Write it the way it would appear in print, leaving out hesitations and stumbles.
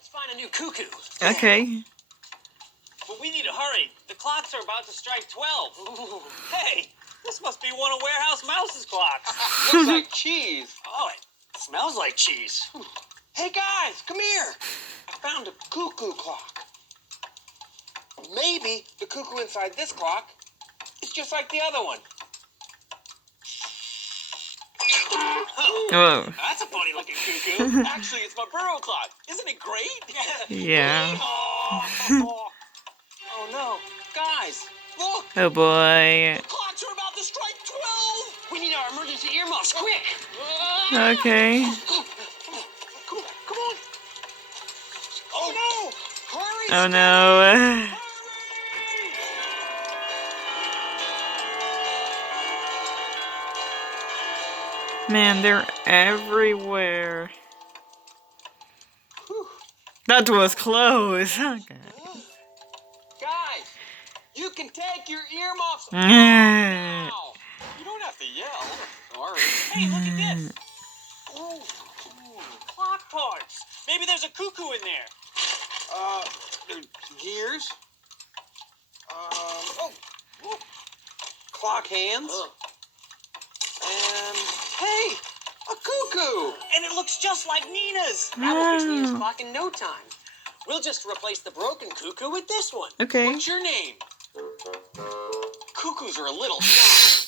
Let's find a new cuckoo. Okay. But we need to hurry. The clocks are about to strike 12. Ooh. Hey, this must be one of Warehouse Mouse's clocks. Looks like cheese. Oh, it smells like cheese. Hey guys, come here. I found a cuckoo clock. Maybe the cuckoo inside this clock is just like the other one. Whoa. That's a funny looking cuckoo. Actually, it's my burrow clock. Isn't it great? Yeah. Oh no. Guys, look. Oh boy. The clocks are about to strike 12. We need our emergency earmuffs, quick. Okay. Come on. Oh no. Hurry. Oh no. Man, they're everywhere. Whew. That was close. Okay. Guys, you can take your earmuffs off Yeah. now. You don't have to yell. Sorry. Hey, look at this. Ooh, clock parts. Maybe there's a cuckoo in there. Gears. Clock hands. And hey, a cuckoo. And it looks just like Nina's. That will fix Nina's Wow. clock in no time. We'll just replace the broken cuckoo with this one. Okay. What's your name? Cuckoos are a little shy.